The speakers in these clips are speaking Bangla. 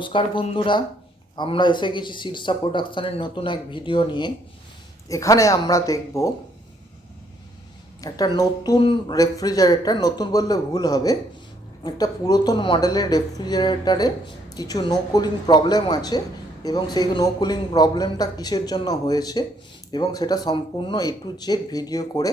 নমস্কার বন্ধুরা, আমরা এসে গেছি শীর্ষা প্রোডাকশানের নতুন এক ভিডিও নিয়ে। এখানে আমরা দেখব একটা নতুন রেফ্রিজারেটর, নতুন বললে ভুল হবে, একটা পুরাতন মডেলের রেফ্রিজারেটরে কিছু নো কুলিং প্রবলেম আছে এবং সেই নো কুলিং প্রবলেমটা কিসের জন্য হয়েছে এবং সেটা সম্পূর্ণ A to Z ভিডিও করে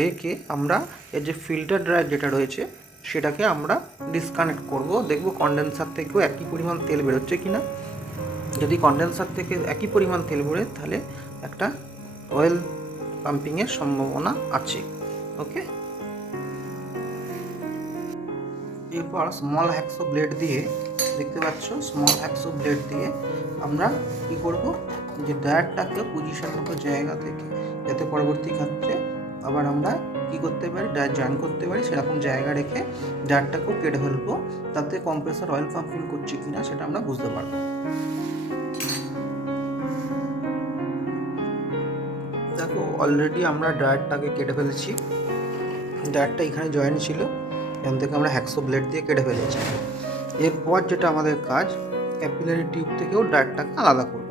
রেখে আমরা এর যে ফিল্টার ড্রায়ার যেটা রয়েছে সেটাকে আমরা ডিসকানেক্ট করব। দেখব কন্ডেন্সার থেকেও একই পরিমাণ তেল বেরোচ্ছে কিনা। যদি কন্ডেন্সার থেকে একই পরিমাণ তেল বেরোয় তাহলে একটা অয়েল পাম্পিংয়ের সম্ভাবনা আছে। ওকে, এরপর স্মল হ্যাকসো ব্লেড দিয়ে, দেখতে পাচ্ছ স্মল হ্যাকসো ব্লেড দিয়ে আমরা কি করব, যে ড্রায়ারটাকে পজিশন মতো জায়গা থেকে যাতে পরবর্তী ক্ষেত্রে আবার আমরা কি করতে পারি, ড্রায়ার জয়েন করতে পারি, সেরকম জায়গা রেখে ড্রায়ারটাকেও কেটে ফেলবো, তাতে কম্প্রেসার অয়েল পাম্পিং করছে কিনা সেটা আমরা বুঝতে পারবো। দেখো অলরেডি আমরা ড্রায়ারটাকে কেটে ফেলেছি, ড্রায়ারটা এখানে জয়েন ছিল, এখান থেকে আমরা হ্যাকসো ব্লেড দিয়ে কেটে ফেলেছি। এরপর যেটা আমাদের কাজ, ক্যাপিলারি টিউব থেকেও ড্রায়ারটাকে আলাদা করব।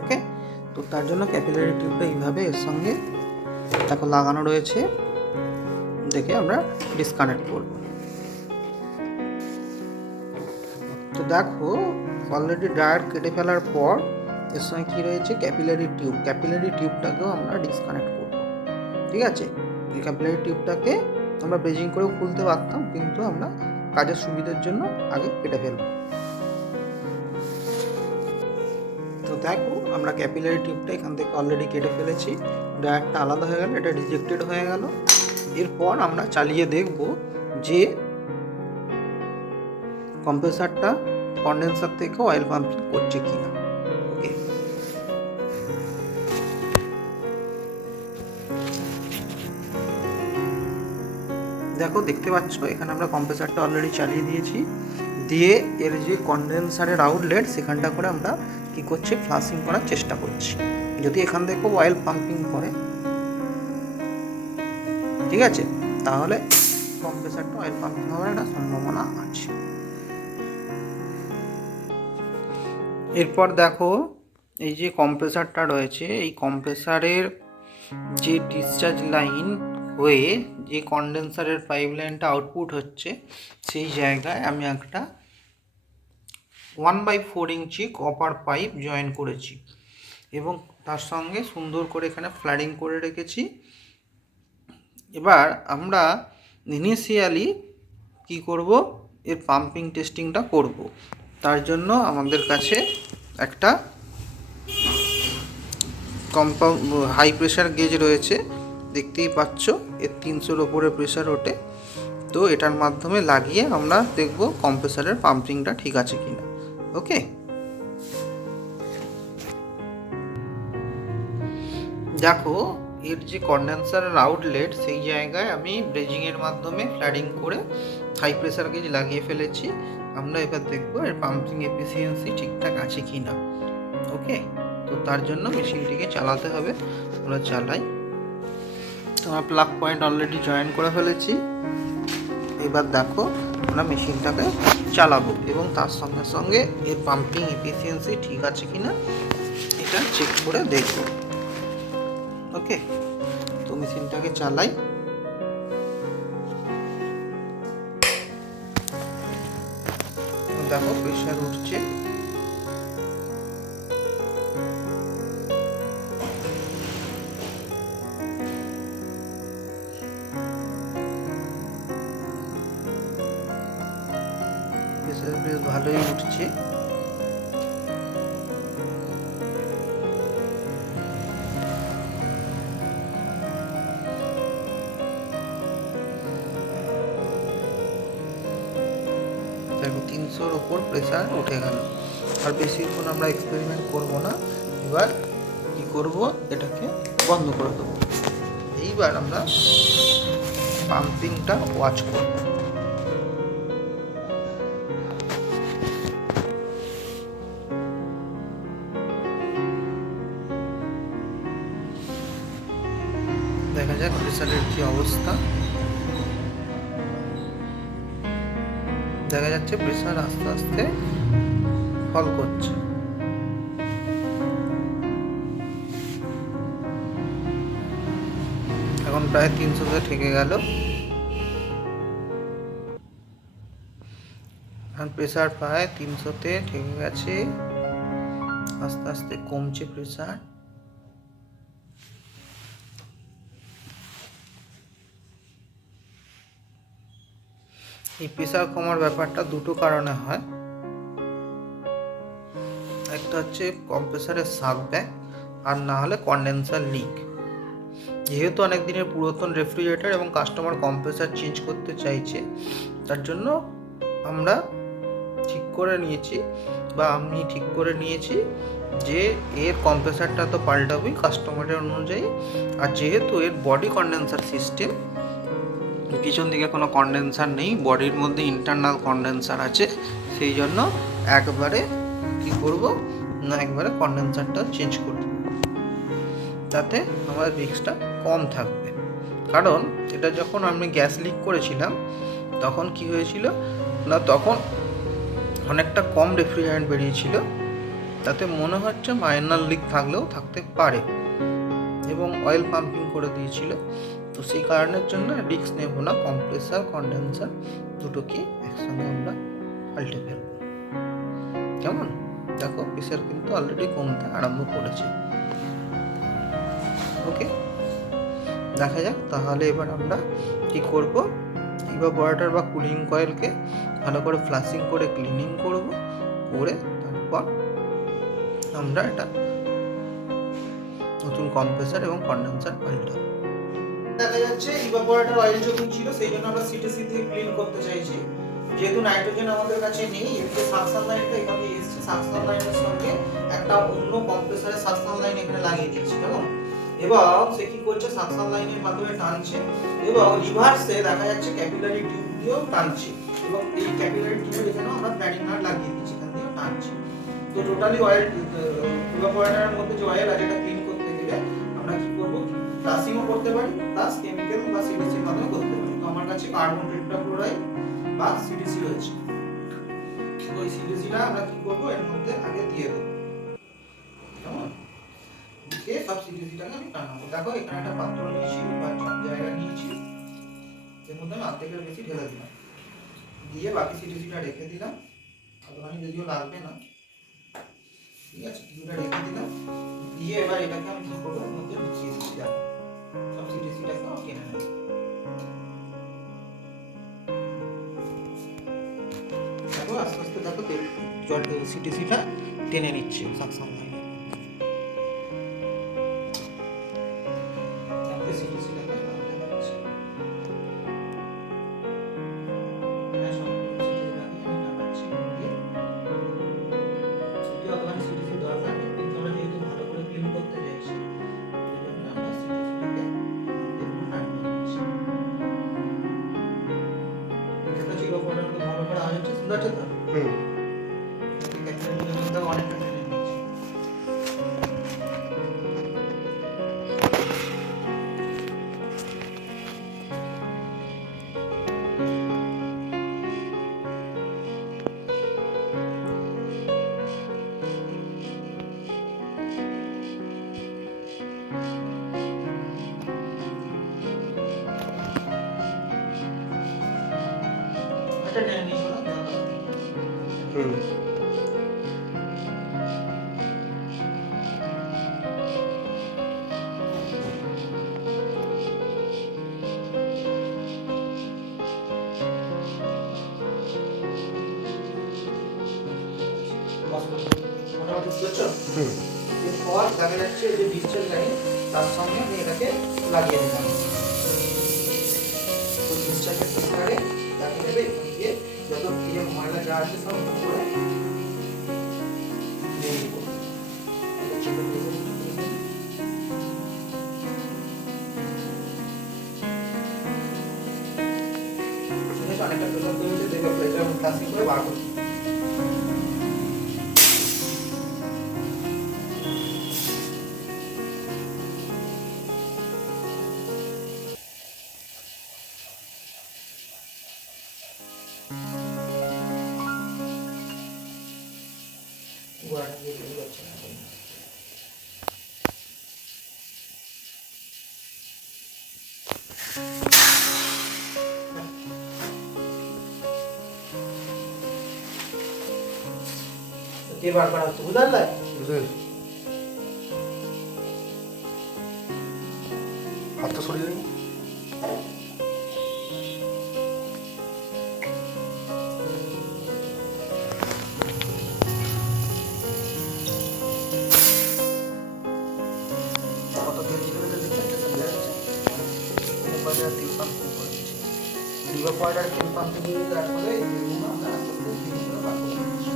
ওকে, তো তার জন্য ক্যাপিলারি টিউবটা এইভাবে এর সঙ্গে দেখো লাগানো রয়েছে, দেখে আমরা ডিসকানেক্ট করব। তো দেখো অলরেডি ড্রায়ার কেটে ফেলার পর এর সঙ্গে কী রয়েছে, ক্যাপিলারি টিউব। ক্যাপিলারি টিউবটাকেও আমরা ডিসকানেক্ট করব। ঠিক আছে, এই ক্যাপিলারি টিউবটাকে আমরা ব্রেজিং করেও খুলতে পারতাম, কিন্তু আমরা কাজের সুবিধার জন্য আগে কেটে ফেলব। তো দেখো আমরা ক্যাপিলারি টিউবটা এখান থেকে অলরেডি কেটে ফেলেছি, ড্রায়ারটা আলাদা হয়ে গেল, এটা রিজেক্টেড হয়ে গেল। এরপর আমরা চালিয়ে দেখব যে কম্প্রেসারটা কন্ডেন্সার থেকে অয়েল পাম্পিং করছে কিনা। ওকে, দেখো দেখতে পাচ্ছ এখানে আমরা কম্প্রেসারটা অলরেডি চালিয়ে দিয়েছি, দিয়ে এর যে কন্ডেন্সারের আউটলেট সেখানটা করে আমরা কি করছি, ফ্লাশিং করার চেষ্টা করছি। যদি এখান থেকে অয়েল পাম্পিং করে, ঠিক আছে, তাহলে কম্প্রেসারটা অয়েল পাম্পিং হওয়ার একটা সম্ভাবনা আছে। এরপর দেখো এই যে কম্প্রেসারটা রয়েছে, এই কম্প্রেসারের যে ডিসচার্জ লাইন হয়ে যে কন্ডেন্সারের পাইপ লাইনটা আউটপুট হচ্ছে, সেই জায়গায় আমি একটা 1/4 ইঞ্চি কপার পাইপ জয়েন করেছি এবং তার সঙ্গে সুন্দর করে এখানে ফ্ল্যাডিং করে রেখেছি। এবার আমরা ইনিশিয়ালি কি করব, এর পাম্পিং টেস্টিংটা করব। তার জন্য আমাদের কাছে একটা হাই প্রেশার গেজ রয়েছে, দেখতেই পাচ্ছ এর 300-র ওপরে প্রেশার ওঠে। তো এটার মাধ্যমে লাগিয়ে আমরা দেখব কম্প্রেসারের পাম্পিংটা ঠিক আছে কিনা। ওকে, দেখো এর যে কন্ডেন্সারের আউটলেট সেই জায়গায় আমি ব্রেজিংয়ের মাধ্যমে ফ্ল্যাডিং করে হাই প্রেশার গেজ লাগিয়ে ফেলেছি। আমরা এবার দেখব এর পাম্পিং এফিসিয়েন্সি ঠিকঠাক আছে কি না। ওকে, তো তার জন্য মেশিনটিকে চালাতে হবে, আমরা চালাই। তো আমরা প্লাগ পয়েন্ট অলরেডি জয়েন করে ফেলেছি। এবার দেখো আমরা মেশিনটাকে চালাবো এবং তার সঙ্গে সঙ্গে এর পাম্পিং এফিসিয়েন্সি ঠিক আছে কিনা এটা চেক করে দেখব। ওকে, তো মেশিনটাকে চালাই। দেখো প্রেশার উঠছে, প্রেশার বেশ ভালোই উঠছে। দেখো 300-র ওপর প্রেশার উঠে গেল। আর বেশিক্ষণ আমরা এক্সপেরিমেন্ট করব না, এবার কি করব, এটাকে বন্ধ করে দেবো। এইবার আমরা পাম্পিংটা ওয়াচ করব। দেখা যাক প্রেশারের কি অবস্থা। দেখা যাচ্ছে প্রেসার আস্তে আস্তে ফল করছে। এখন প্রায় 300-তে ঠেকে গেল। এখন প্রেসার প্রায় 300-তে ঠেকে গেছে, আস্তে আস্তে কমছে প্রেসার। এই প্রেসার কমার ব্যাপারটা দুটো কারণে হয়। একটা হচ্ছে কম্প্রেসারের সাব ব্যাক, আর না হলে কন্ডেন্সার লিক। যেহেতু অনেক দিনের পুরাতন রেফ্রিজারেটর এবং কাস্টমার কম্প্রেসার চেঞ্জ করতে চাইছে, তার জন্য আমরা ঠিক করে নিয়েছি, বা আমি ঠিক করে নিয়েছি যে এর কম্প্রেসারটা তো পাল্টাবই কাস্টমারের অনুযায়ী। আর যেহেতু এর বডি কন্ডেন্সার সিস্টেম, পিছন দিকে কোনো কন্ডেন্সার নেই, বডির মধ্যে ইন্টারনাল কন্ডেন্সার আছে, সেই জন্য একবারে কি করব না, একবারে কন্ডেন্সারটা চেঞ্জ করব, তাতে আমার রিস্কটা কম থাকবে। কারণ এটা যখন আমি গ্যাস লিক করেছিলাম তখন কি হয়েছিল না, তখন অনেকটা কম রেফ্রিজারেন্ট বেরিয়েছিল, তাতে মনে হচ্ছে মাইনর লিক থাকলেও থাকতে পারে, এবং অয়েল পাম্পিং করে দিয়েছিল। তো সেই কারণের জন্য রিস্ক নেব না, কম্প্রেসার কন্ডেন্সার দুটোকে একসঙ্গে আমরা পাল্টে ফেলব। কেমন? দেখো প্রেসার কিন্তু অলরেডি কমতে আরম্ভ করেছে। ওকে, দেখা যাক তাহলে এবার আমরা কি করব। ইভাপোরেটর বা কুলিং কয়েলকে ভালো করে ফ্লাশিং করে ক্লিনিং করব, করে তারপর আমরা এটা নতুন কম্প্রেসার এবং কন্ডেন্সার পাল্টাবো। দেখা যাচ্ছে ইভাপোরেটর অয়েল যখন ছিল সেই জন্য আমরা সিটিসি দিয়ে ক্লিন করতে চাইছি। যেহেতু নাইট্রোজেন আমাদের কাছে নেই, এদিকে সাকশন লাইনটা এখানে এসেছে, সাকশন লাইনের সঙ্গে একটা অন্য কম্প্রেসারের সাকশন লাইন এখানে লাগিয়ে দিয়েছি। কেমন? এবং সে কি করছে, সাকশন লাইনের মাধ্যমে টানছে এবং রিভার্সে দেখা যাচ্ছে ক্যাপিলারি টিউব দিয়েও টানছে, এবং এই ক্যাপিলারি টিউবের এখানে আমরা ফ্ল্যাটিং নাট লাগিয়ে দিয়েছি, এখান দিয়ে টানছে। তো টোটালি অয়েল ইভাপোরেটরের মধ্যে যে অয়েল আছে এটা ক্লিন করতে গেলে আমরা কি করব, ফ্লাশিংও করতে পারি, প্লাস কেমিক্যাল বা সিডিসির মাধ্যমে করতে পারি। তো আমার কাছে কার্বন টেট্রাক্লোরাইড বা সিডিসি রয়েছে, ওই সিডিসিটা আমরা কি করব, এর মধ্যে আগে দিয়ে দেব। কেমন? দিয়ে সব সিডিসিটাকে আমি টানাবো। দেখো এখানে একটা পাত্র নিয়েছি বা জায়গা নিয়েছি, এর মধ্যে আমি অর্ধেকের বেশি ঢেলে দিলাম, দিয়ে বাকি সিডিসিটা রেখে দিলাম। অতখানি যদিও লাগবে না, ঠিক আছে, কিছুটা রেখে দিলাম। দিয়ে এবার এটাকে আমি কি করবো, এর মধ্যে ঢুকিয়ে দিচ্ছি। দেখো সব সিডিসিটাকে টেনে নেব। দেখো আস্তে আস্তে দেখো জল সিটিসিটা টেনে নিচ্ছে সাকশন লাইনে। তারপরে সিটিসিটাকে নামাতে যাচ্ছে, সিটিসিটাকে আমি নামাচ্ছি দিয়ে। যদিও অতখানি সিটিসি দরকার নেই, কিন্তু আমরা যেহেতু ভালো করে ক্লিন করতে চাইছি, সেই জন্য আমরা সিটিসিটাকে একটু নামিয়ে দিচ্ছি। এটা ছিল পরের মতো ভালো করে আওয়াজ হচ্ছে, সুন্দর হচ্ছে তো? অনেকটা টেনে নিচ্ছি। এটা টেনে নিয়েছো না? মোটামুটি বুঝছো? এরপর দেখা যাচ্ছে যে ডিসচার্জ লাইন, তার সঙ্গে আমি এটাকে লাগিয়ে দিলাম। তো ডিসচার্জের প্রকারে লাগিয়ে দেবে, এখান দিয়ে যত দিয়ে ময়লা যা আছে সব করে দিয়ে দিব। অনেকটা প্রেসার তৈরি দেখবে, প্রেসার ফ্লাশিং করে বার করতে। কে বারবার হচ্ছে বুঝতে পারলে? বুঝতে পেরেছি। হাতটা সরিয়ে দিন। কত তেল ছিল এটা দেখতে বোঝা যাচ্ছে। এরপরে তেল পাম্পিং করে দিচ্ছি। লিভার পয়েন্টার তেল পাম্পিং দিয়ে অ্যাড করে এই তেলগুলো আমরা আস্তে আস্তে ধীরে ধীরে বার করে দিচ্ছি।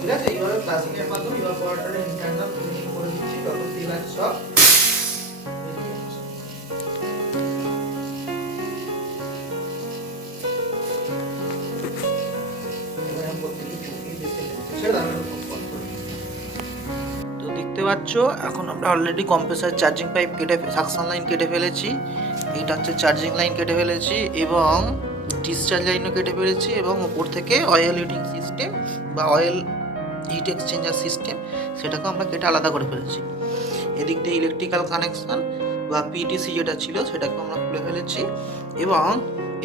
ঠিক আছে, এইভাবে ক্লাসিকের মাধ্যমে লিভার পয়েন্টারের ইন্টারনাল ফিনিশিং করে দিচ্ছি, যত তেল আছে সব বেরিয়ে যাচ্ছে। এবার আমি প্রত্যেকটা চুকিয়ে দিতে ছেড়ে আমি বন্ধ করে দিচ্ছি। তো দেখতে পাচ্ছ এখন আমরা অলরেডি কম্প্রেসার চার্জিং পাইপ কেটে সাকশন লাইন কেটে ফেলেছি, এইটা হচ্ছে চার্জিং লাইন কেটে ফেলেছি এবং ডিসচার্জ লাইনও কেটে ফেলেছি এবং উপর থেকে অয়েল হিটিং সিস্টেম বা অয়েল হিট এক্সচেঞ্জার সিস্টেম সেটাকেও আমরা কেটে আলাদা করে ফেলেছি। এদিক দিয়ে ইলেকট্রিক্যাল কানেকশন বা পিটিসি যেটা ছিল সেটাকেও আমরা খুলে ফেলেছি এবং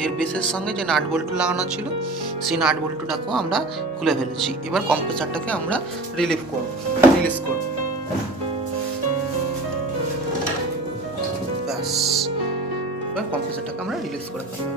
এর বেসের সঙ্গে যে নাট বল্টু লাগানো ছিল সেই নাট বল্টুটাকেও আমরা খুলে ফেলেছি। এবার কম্প্রেসারটাকে আমরা রিলিজ করব। ব্যাস, এবার কম্প্রেসারটাকে আমরা রিলিজ করে ফেললাম।